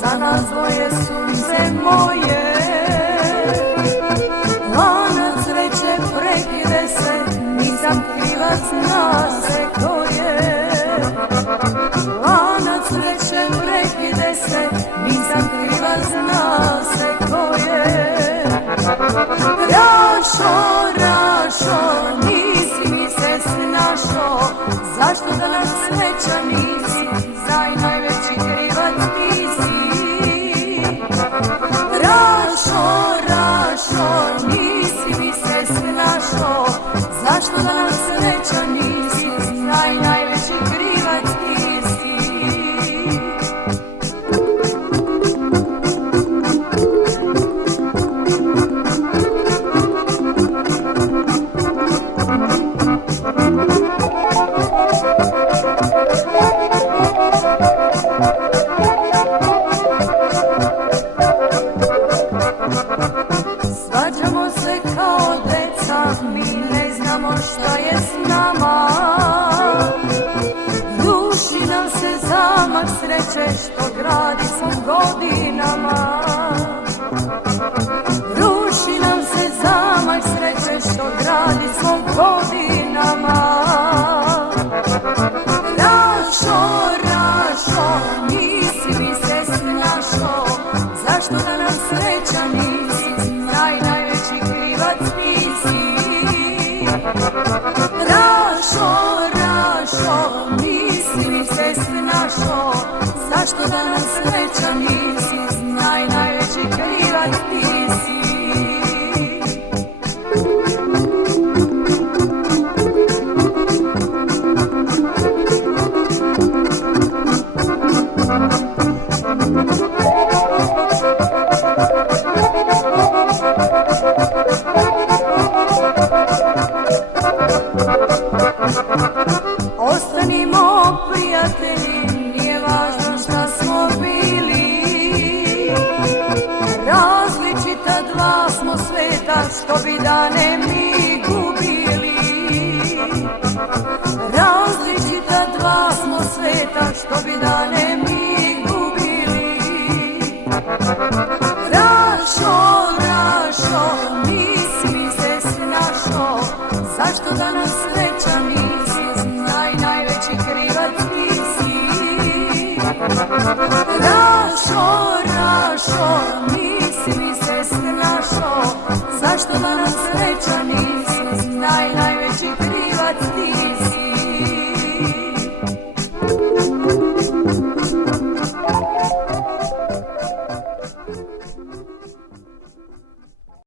Za nas dvoje sunce moje, lanac sreće prekide se, nisam kriva, zna se ko je. Lanac sreće prekide se, nisam kriva, zna se ko je. Rašo, Rašo, nisi mi se snašo, zašto da nam sreća nisi, zaj najveći krivac ti si. Rašo, Rašo, nisi mi se snašo, zašto da nam sreća nisi, znaj najveći krivac ti si. Svađamo se kao deca, mi ne znamo šta je s nama. Ruši nam se zamak sreće što gradi smo godinama. Ruši nam se zamak sreće što gradi smo godinama. Rašo, Rašo, nisi mi se snašo, zašto da nam sreća nisi, najveći krivac ti si. Rašo, Rašo, nisi mi se snašo, zašto da nam sreća nisi, znaj najveći krivac ti si. Ostanimo prijatelji, nije važno šta smo bili. Različita dva smo sveta, što bi dane mi gubili. Različita dva smo sveta, što bi dane mi gubili. Rašo, Rašo, nisi mi se snašo, zašto da nam sreća nisi, znaj najveći krivac ti si. Rašo, Rašo, nisi mi se snašo, zašto da nam sreća nisi, znaj najveći krivac ti si.